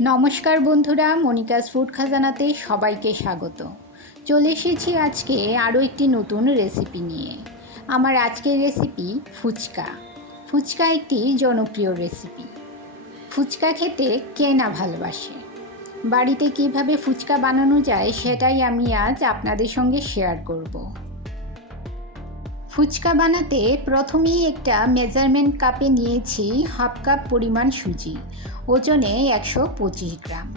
নমস্কার বন্ধুরা, Monica's food খাজানাতে সবাইকে স্বাগত। চলে এসেছি আজকে আরও একটি নতুন রেসিপি নিয়ে। আমার আজকের রেসিপি ফুচকা। ফুচকা একটি জনপ্রিয় রেসিপি। ফুচকা খেতে কে না ভালোবাসে। বাড়িতে কিভাবে ফুচকা বানানো যায় সেটাই আমি আজ আপনাদের সঙ্গে শেয়ার করব। ফুচকা বানাতে প্রথমেই একটা মেজারমেন্ট কাপে নিয়েছি হাফ কাপ পরিমাণ সুজি, ওজনে 125 গ্রাম।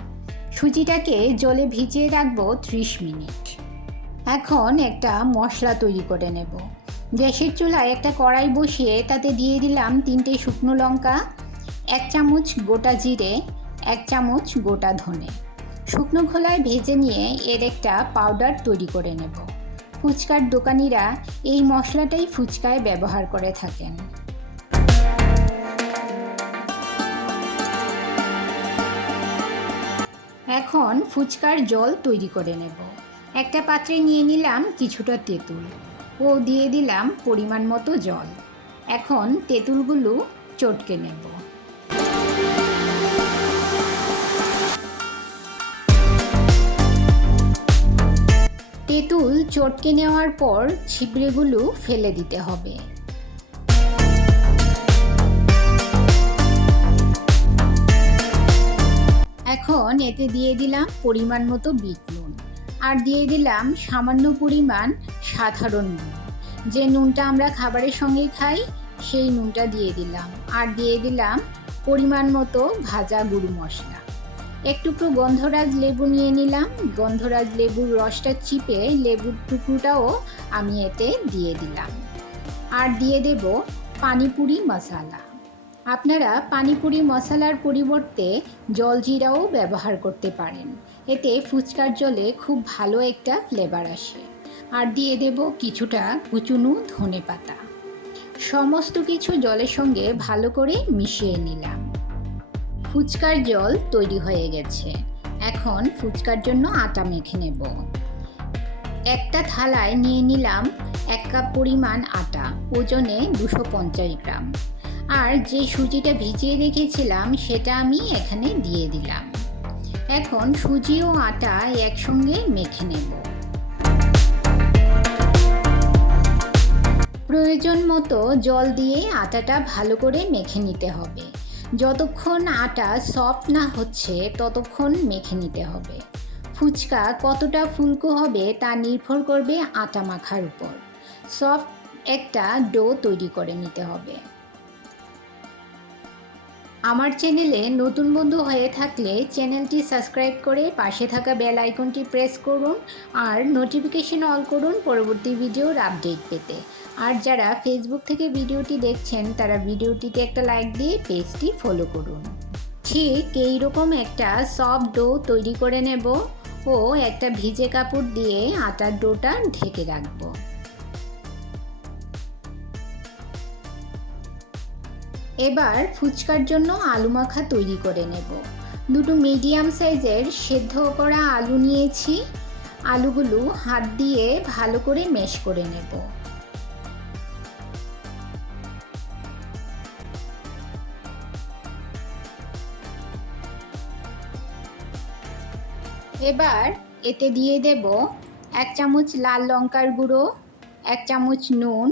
সুজিটাকে জলে ভিজিয়ে রাখবো 30 মিনিট। এখন একটা মশলা তৈরি করে নেব। গ্যাসের চুলায় একটা কড়াই বসিয়ে তাতে দিয়ে দিলাম 3টে শুকনো লঙ্কা, 1 চামচ গোটা জিরে, 1 চামচ গোটা ধনে। শুকনো খোলায় ভেজে নিয়ে এর একটা পাউডার তৈরি করে নেব। ফুচকার দোকানিরা এই মশলাটাই ফুচকায় ব্যবহার করে থাকেন। এখন ফুচকার জল তৈরি করে নেব। একটা পাত্রে নিয়ে নিলাম কিছুটা তেঁতুল ও দিয়ে দিলাম পরিমাণ মতো জল। এখন তেঁতুলগুলো চটকে নেব। তেঁতুল চটকে নেওয়ার পর ছিবড়েগুলো ফেলে দিতে হবে। এখন এতে দিয়ে দিলাম পরিমাণ মতো বিট নুন আর দিয়ে দিলাম সামান্য পরিমাণ সাধারণ নুন। যে নুনটা আমরা খাবারের সঙ্গে খাই সেই নুনটা দিয়ে দিলাম আর দিয়ে দিলাম পরিমাণ মতো ভাজা গুঁড়ো মশলা। একটু গন্ধরাজ লেবু নিয়ে নিলাম। গন্ধরাজ লেবুর রসটা চিপে লেবুর টুকরোটাও আমি এতে দিয়ে দিলাম আর দিয়ে দেব পানিপুরি মশলা। আপনারা পানিপুরি মশলার পরিবর্তে জলজিরাও ব্যবহার করতে পারেন। এতে ফুচকার জলে খুব ভালো একটা ফ্লেভার আসে। আর দিয়ে দেব কিছুটা কুচুনো ধনেপাতা। সমস্ত কিছু জলের সঙ্গে ভালো করে মিশিয়ে নিলাম। ফুচকার জল তৈরি হয়ে গেছে। এখন ফুচকার জন্য আটা মেখে নেব। একটা থালায় নিয়ে নিলাম 1 কাপ পরিমাণ আটা, ওজনে 250 গ্রাম। আর যে সুজিটা ভিজিয়ে রেখেছিলাম সেটা আমি এখানে দিয়ে দিলাম। এখন সুজি ও আটা একসঙ্গে মেখে নেব। প্রয়োজন মতো জল দিয়ে আটাটা ভালো করে মেখে নিতে হবে। যতক্ষণ আটা সফট না হচ্ছে ততক্ষণ মেখে নিতে হবে। ফুচকা কতটা ফুলকো হবে তা নির্ভর করবে আটা মাখার উপর। সফট একটা ডো তৈরি করে নিতে হবে। আমার চ্যানেলে নতুন বন্ধু হয়ে থাকলে চ্যানেলটি সাবস্ক্রাইব করে পাশে থাকা বেল আইকনটি প্রেস করুন আর নোটিফিকেশন অল করুন পরবর্তী ভিডিওর আপডেট পেতে। আর যারা ফেসবুক থেকে ভিডিওটি দেখছেন তারা ভিডিওটিতে একটা লাইক দিয়ে পেজটি ফলো করুন। ঠিক এইরকম একটা সফট ডো তৈরি করে নেব ও একটা ভিজে কাপড় দিয়ে আটার ডোটা ঢেকে রাখবো। এবার ফুচকার জন্য আলু মাখা তৈরি করে নেব। দুটো মিডিয়াম সাইজের সেদ্ধ করা আলু নিয়েছি। আলুগুলো হাত দিয়ে ভালো করে ম্যাশ করে নেব। এবার এতে দিয়ে দেব 1 চামচ লাল লঙ্কার গুঁড়ো, 1 চামচ নুন,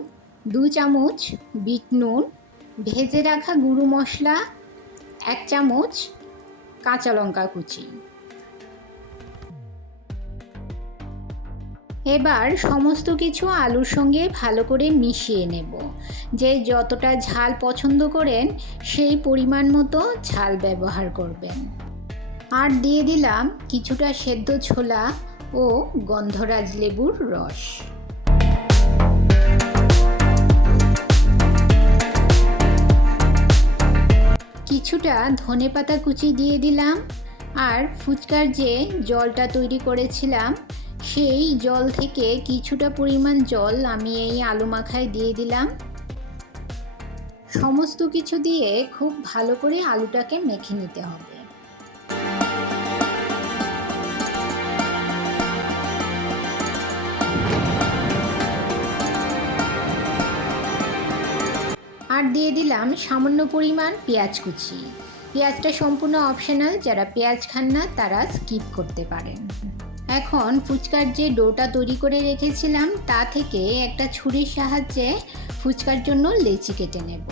2 চামচ বিট নুন, ভেজে রাখা গুঁড়ো মশলা, 1 চামচ কাঁচা লঙ্কা কুচি। এবার সমস্ত কিছু আলুর সঙ্গে ভালো করে মিশিয়ে নেব। যে যতটা ঝাল পছন্দ করেন সেই পরিমাণ মতো ঝাল ব্যবহার করবেন। আর দিয়ে দিলাম কিছুটা সেদ্ধ ছোলা ও গন্ধরাজ লেবুর রস। কিছুটা ধনেপাতা কুচি দিয়ে দিলাম আর ফুচকার যে জলটা তৈরি করেছিলাম সেই জল থেকে কিছুটা পরিমাণ জল আমি এই আলু মাখায় দিয়ে দিলাম। সমস্ত কিছু দিয়ে খুব ভালো করে আলুটাকে মেখে নিতে হবে। আর দিয়ে দিলাম সামান্য পরিমাণ পেঁয়াজ কুচি। পেঁয়াজটা সম্পূর্ণ অপশনাল, যারা পেঁয়াজ খান না তারা স্কিপ করতে পারেন। এখন ফুচকার যে ডোটা তৈরি করে রেখেছিলাম তা থেকে একটা ছুরির সাহায্যে ফুচকার জন্য লেচি কেটে নেব।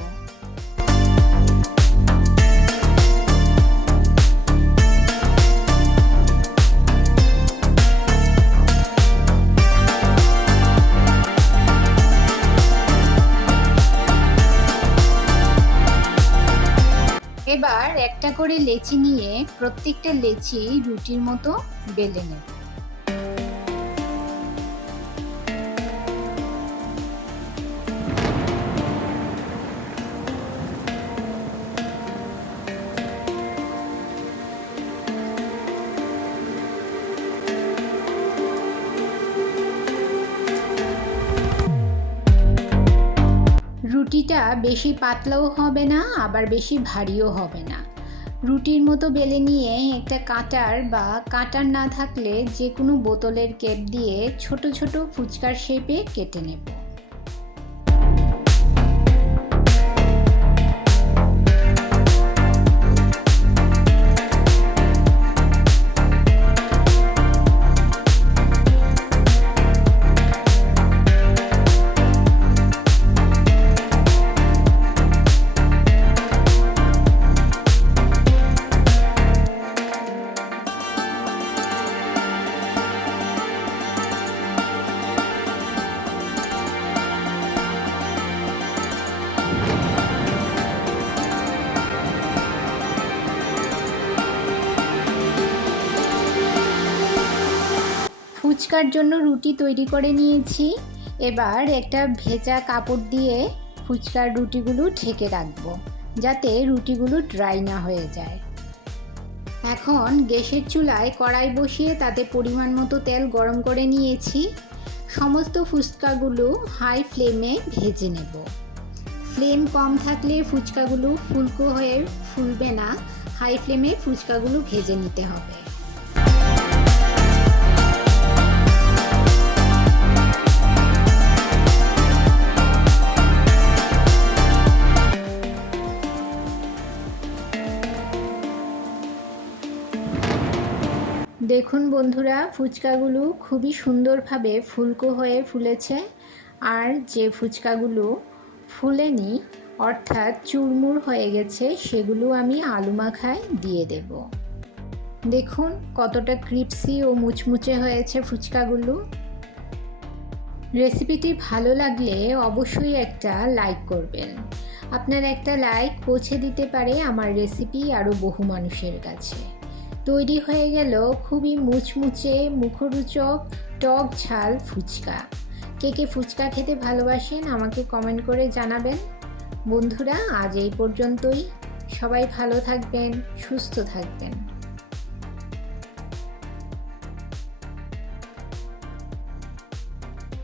এবার একটা করে লেচি নিয়ে প্রত্যেকটা লেচি রুটির মতো বেলে নেব। রুটিটা বেশি পাতলাও হবে না, আবার বেশি ভারীও হবে না। রুটির মতো বেলে নিয়ে একটা কাটার বা কাটার না থাকলে যে কোনো বোতলের ক্যাপ দিয়ে ছোট ছোট ফুচকার শেপে কেটে নেব। ফুচকার জন্য রুটি তৈরি করে নিয়েছি। এবার একটা ভেজা কাপড় দিয়ে ফুচকার রুটিগুলো ঢেকে রাখবো, যাতে রুটিগুলো ড্রাই না হয়ে যায়। এখন গ্যাসের চুলায় কড়াই বসিয়ে তাতে পরিমাণ মতো তেল গরম করে নিয়েছি। সমস্ত ফুচকাগুলো হাই ফ্লেমে ভেজে নেব। ফ্লেম কম থাকলে ফুচকাগুলো ফুলকো হয়ে ফুলবে না, হাই ফ্লেমে ফুচকাগুলো ভেজে নিতে হবে। দেখুন বন্ধুরা, ফুচকাগুলো খুবই সুন্দরভাবে ফুলকো হয়ে ফুলেছে। আর যে ফুচকাগুলো ফুলেনি অর্থাৎ চুরমুর হয়ে গেছে সেগুলো আমি আলু মাখায় দিয়ে দেব। দেখুন কতটা ক্রিপসি ও মুচমুচে হয়েছে ফুচকাগুলো। রেসিপিটি ভালো লাগলে অবশ্যই একটা লাইক করবেন। আপনার একটা লাইক পৌঁছে দিতে পারে আমার রেসিপি আরও বহু মানুষের কাছে। তৈরি হয়ে গেল খুবই মুচমুচে মুখরোচক টক ঝাল ফুচকা। কে কে ফুচকা খেতে ভালোবাসেন আমাকে কমেন্ট করে জানাবেন। বন্ধুরা, আজ এই পর্যন্তই। সবাই ভালো থাকবেন, সুস্থ থাকবেন।